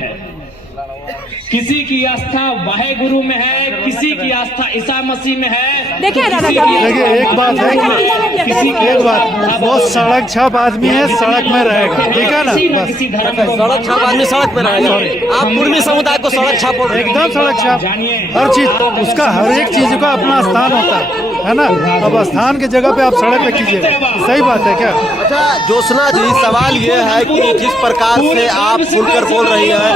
है, किसी की आस्था वाहे गुरु में है, किसी की आस्था ईसा मसीह में है। देखिए एक बात है, एक बात, वो सड़क छाप आदमी है, सड़क में रहेगा, ठीक है ना? बस सड़क छाप आदमी सड़क पे रहेगा। आप कुर्मी समुदाय को सड़क छाप, एकदम सड़क छाप, हर चीज उसका, हर एक चीज का अपना स्थान होता है ना? अब स्थान की जगह पे आप सड़क पे कीजिए, सही बात है क्या? अच्छा ज्योत्सना जी, सवाल ये है कि जिस प्रकार से आप खुलकर बोल रही हैं,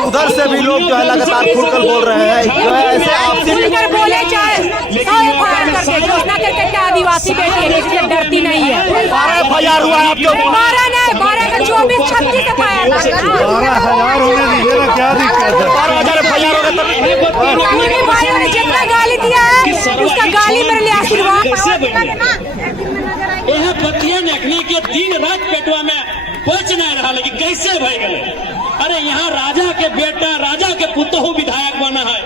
उधर से भी लोग जो है लगातार खुलकर बोल रहे हैं, जो है ऐसे आपसे खुलकर बोले चाहे ज्योत्सना करके क्या आदिवासी बेटी है, किसी से डरती नहीं है। 12,000 हुआ है आपके ऊपर। 12 नहीं, 12 का 24-26 FIR 12,000 होने दीजिए ना, क्या दिक्कत है? 12,000 FIR हो गए। मेरे भाइयों ने जितना गाली दिया है उसका गाली मेरे लिए आशीर्वाद। यह पतिया नखनी के दिन रात पेटवा में पहुंच नहीं रहा, लेकिन कैसे भय गए? अरे यहाँ राजा के बेटा, राजा के पुतहु विधायक बना है,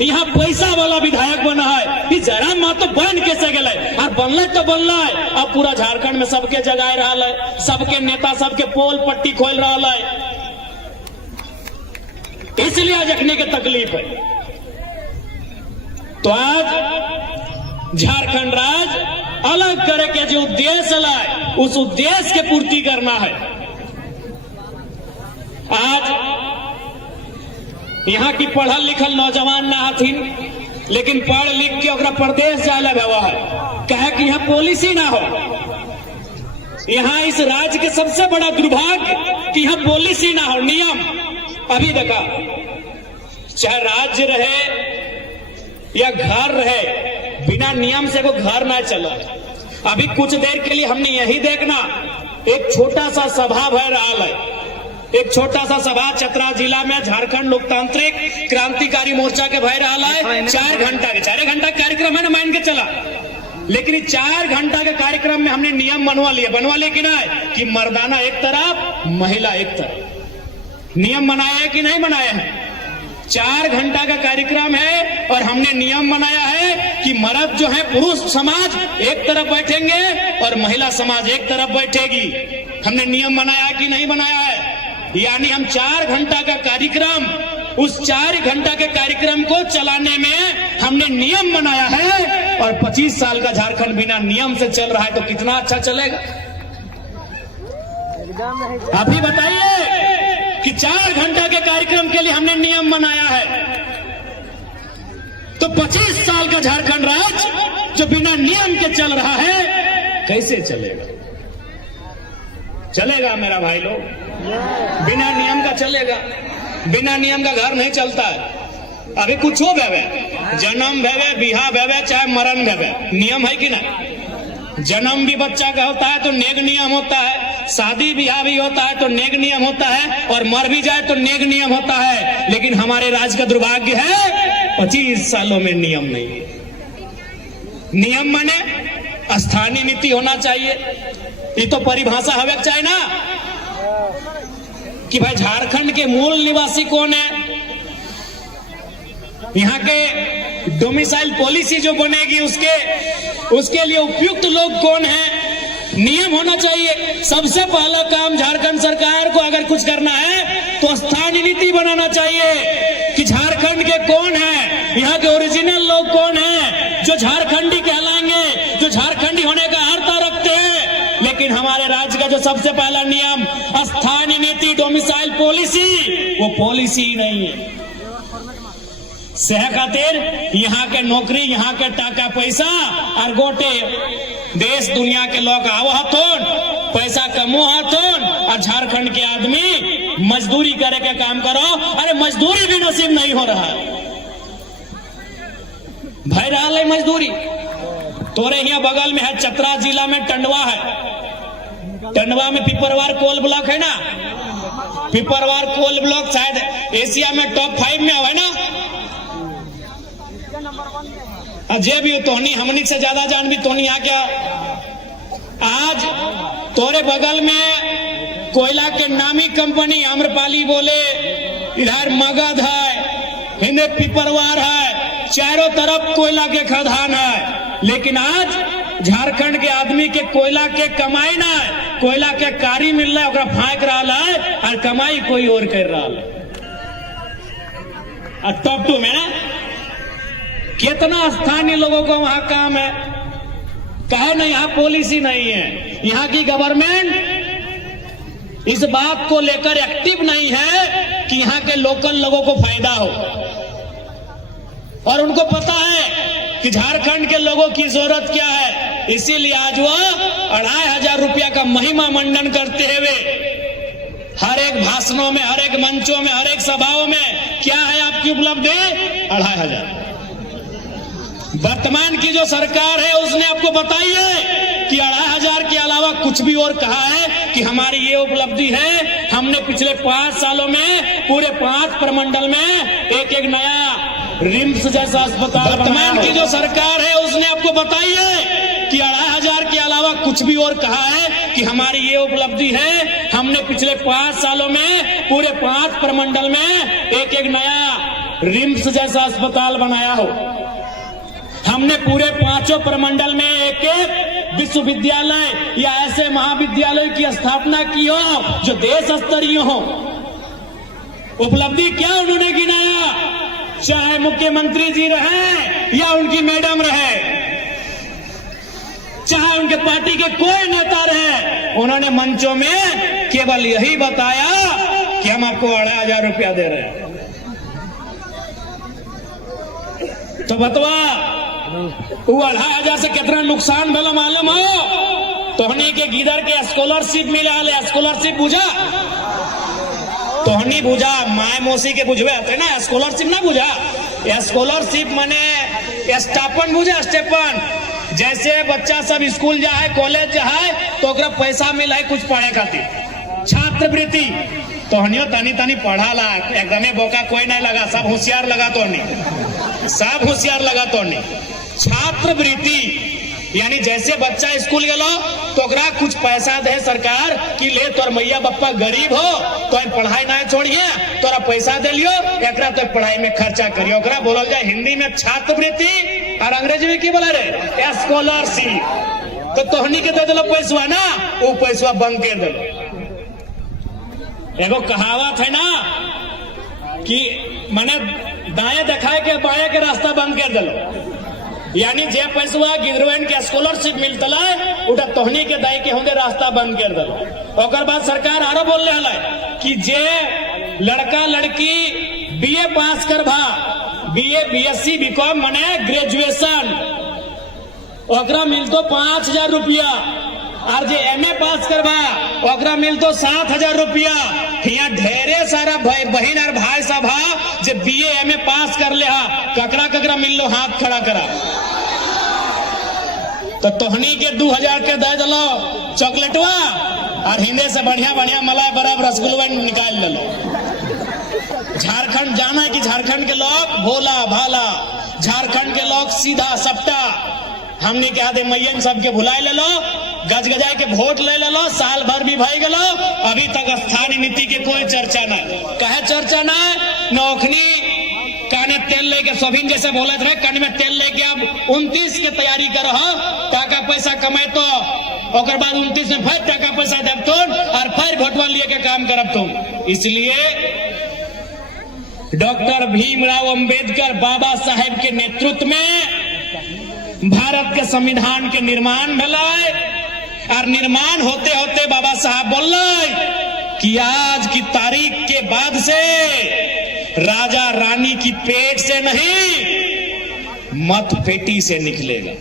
यहाँ पैसा वाला विधायक बना है। जरा माँ तो बन कैसे गए? और बनल तो बनल है, अब पूरा झारखंड में सबके जगाए रहा है, सबके नेता सबके पोल पट्टी खोल रहा है, इसलिए आज अखनी के तकलीफ है। तो आज झारखंड राज्य अलग करे के जो उद्देश्य लाए, उस उद्देश्य के पूर्ति करना है। आज यहाँ की पढ़ल लिखल नौजवान ना हथिन, लेकिन पढ़ लिख के ओकरा प्रदेश जाए व्यवहार है, कहे कि यहाँ पॉलिसी ना हो। यहाँ इस राज्य के सबसे बड़ा दुर्भाग्य कि यहाँ पॉलिसी ना हो, नियम। अभी देखा, चाहे राज्य रहे या घर रहे, बिना नियम से वो घर ना चला। अभी कुछ देर के लिए हमने यही देखना, एक छोटा सा सभा भय रहा है, एक छोटा सा सभा चतरा जिला में झारखंड लोकतांत्रिक क्रांतिकारी मोर्चा के भय रहा है। 4 घंटा कार्यक्रम है ना, मान के चला, लेकिन 4 घंटा के कार्यक्रम में हमने नियम बनवा लिया कि ना, कि मर्दाना एक तरफ, महिला एक तरफ। नियम बनाया है कि नहीं बनाया है? 4 घंटा का कार्यक्रम है और हमने नियम बनाया है कि मर्द जो है, पुरुष समाज एक तरफ बैठेंगे और महिला समाज एक तरफ बैठेगी। हमने नियम बनाया है कि नहीं बनाया है? यानी हम 4 घंटा का कार्यक्रम, उस 4 घंटा के कार्यक्रम को चलाने में हमने नियम बनाया है। और 25 साल का झारखंड बिना नियम से चल रहा है, तो कितना अच्छा चलेगा? अभी बताइए कि 4 घंटा के कार्यक्रम के लिए हमने नियम बनाया है, तो 25 साल का झारखंड राज्य जो बिना नियम के चल रहा है, कैसे चलेगा? चलेगा मेरा भाई लोग? बिना नियम का चलेगा? बिना नियम का घर नहीं चलता है। अभी कुछ हो भेवे, जन्म भेवे, बिहा भेवे, चाहे मरण भेवे, नियम है कि नहीं? जन्म भी बच्चा का होता है तो नेग नियम होता है, शादी ब्याह भी होता है तो नेग नियम होता है, और मर भी जाए तो नेग नियम होता है। लेकिन हमारे राज्य का दुर्भाग्य है, 25 सालों में नियम नहीं है। नियम माने स्थानीय नीति होना चाहिए, ये तो परिभाषा हवे चाहिए ना, कि भाई झारखंड के मूल निवासी कौन है, यहाँ के डोमिसाइल पॉलिसी जो बनेगी उसके लिए उपयुक्त लोग कौन है, नियम होना चाहिए। सबसे पहला काम झारखंड सरकार को अगर कुछ करना है तो स्थानीय नीति बनाना चाहिए कि झारखंड के कौन है, यहाँ के ओरिजिनल लोग कौन है जो झारखंडी कहलाएंगे, जो झारखंडी होने का अर्थ रखते हैं। लेकिन हमारे राज्य का जो सबसे पहला नियम स्थानीय नीति, डोमिसाइल पॉलिसी, वो पॉलिसी ही नहीं है। सह खातिर यहाँ के नौकरी, यहाँ के टाका पैसा और गोटे देश दुनिया के लोग आवो हथोन, पैसा कमो हथोन, और झारखंड के आदमी मजदूरी करे के काम करो। अरे मजदूरी भी नसीब नहीं हो रहा, भय रहा है मजदूरी। तोरे यहाँ बगल में है, चतरा जिला में टंडवा है, टंडवा में पिपरवार कोल ब्लॉक है ना, पिपरवार कोल ब्लॉक शायद एशिया में टॉप 5 में है ना। जे भी तोहनी हमनी से ज्यादा जान भी तोहनी आ क्या। आज तोरे बगल में कोयला के नामी कंपनी आम्रपाली बोले, इधर मगध है, हिंदे पिपरवार है, चारों तरफ कोयला के खदान है। लेकिन आज झारखंड के आदमी के कोयला के कमाई ना है, कोयला के कारी मिल रहा है, फाँक रहा है और कमाई कोई और कर रहा है। टॉप 2 में ना, कितना स्थानीय लोगों को वहां काम है, कहे ना यहाँ पॉलिसी नहीं है। यहाँ की गवर्नमेंट इस बात को लेकर एक्टिव नहीं है कि यहाँ के लोकल लोगों को फायदा हो, और उनको पता है कि झारखंड के लोगों की जरूरत क्या है। इसीलिए आज वो 2500 रुपया का महिमा मंडन करते हुए हर एक भाषणों में, हर एक मंचों में, हर एक सभाओं में क्या है आपकी उपलब्धि? 2500। वर्तमान की जो सरकार है उसने आपको बताई है कि 2500 के अलावा कुछ भी और कहा है कि हमारी ये उपलब्धि है, हमने पिछले 5 सालों में पूरे 5 प्रमंडल में एक एक नया रिम्स जैसा अस्पताल। वर्तमान की जो सरकार है उसने आपको बताई है कि 2500 के अलावा कुछ भी और कहा है कि हमारी ये उपलब्धि है, हमने पिछले 5 सालों में पूरे 5 प्रमंडल में एक एक नया रिम्स जैसा अस्पताल बनाया हो। हमने पूरे 5 प्रमंडल में एक एक विश्वविद्यालय या ऐसे महाविद्यालय की स्थापना की हो जो देश स्तरीय हो। उपलब्धि क्या उन्होंने गिनाया? चाहे मुख्यमंत्री जी रहे या उनकी मैडम रहे, चाहे उनके पार्टी के कोई नेता रहे, उन्होंने मंचों में केवल यही बताया कि हम आपको 2500 रुपया दे रहे हैं। तो बतवा वो 2500 से कितना नुकसान भला मालूम हो? तोहनी के गिदर के स्कॉलरशिप मिला है, स्कॉलरशिप बुझा? तोहनी बुझा, माय मौसी के बुझवे होते ना, स्कॉलरशिप ना बुझा। स्कॉलरशिप माने स्टापन बुझा, स्टेपन। जैसे बच्चा सब स्कूल जाए, कॉलेज जाए तो ओकरा पैसा मिला है कुछ पढ़े खातिर, छात्रवृत्ति। तोहनियो तनी तनी पढ़ा ला, एकदमे बोका कोई नहीं लगा, सब होशियार लगा। तोहनी सब होशियार लगा। तोहनी छात्रवृत्ति यानी जैसे बच्चा स्कूल गेलो तो ओकरा कुछ पैसा दे सरकार कि ले तोर मैया बप्पा गरीब हो तो पढ़ाई ना छोड़िए, तोरा पैसा दे लियो, एकरा तो पढ़ाई में खर्चा करियो। ओकरा बोलल जाए हिंदी में छात्रवृत्ति, और अंग्रेजी में की बोला रे? स्कॉलरशिप। तो तोहनी के दे दिलो पैसा ना, वो पैसा बंद कर दिलो। एगो कहावत है ना कि मैंने दाएं दिखाए के बाएं के रास्ता बंद कर दिलो, यानी जे पैसा गिरवेन के स्कॉलरशिप मिलता है उठा तोहनी के दाई के होंगे रास्ता बंद कर दिलो। ओकर बाद सरकार आरो बोल रहा है कि जे लड़का लड़की बीए पास कर भा, बीए बीएससी बीकॉम माने ग्रेजुएशन, ओकरा मिलतो 5000 रुपया, और जे एमए पास करवा ओकरा मिलतो 7000 रुपया। यहाँ ढेरे सारा बहन और भाई सब जे बीए एमए पास कर ले, ककरा ककरा मिल लो, हाथ खड़ा करा। तो तोहनी के 2000 के दे दिलो चॉकलेटवा, और हिंदे से बढ़िया बढ़िया मलाई बर्फ रसगुल्ला निकाल लो। झारखंड जाना है कि झारखंड के लोग भोला भाला, झारखंड के लोग सीधा सप्टा। हमने कहा दे मैयन सबके भुलाए ले लो, गज गजाए के वोट ले लो, साल भर भी भाई गलो, अभी तक स्थानीय नीति के कोई चर्चा ना। कहे चर्चा ना, नौखनी काने तेल लेके सभी जैसे बोले थे, कान में तेल लेके अब 29 के तैयारी करो, टाका पैसा कमाए तो ओकर बाद 29 में फिर टाका पैसा देव तुम, और फिर वोटवा लिए के काम करब तुम। इसलिए डॉक्टर भीमराव अंबेडकर बाबा साहेब के नेतृत्व में भारत के संविधान के निर्माण भला, और निर्माण होते होते बाबा साहब बोल कि आज की तारीख के बाद से राजा रानी की पेट से नहीं, मत पेटी से निकलेगा।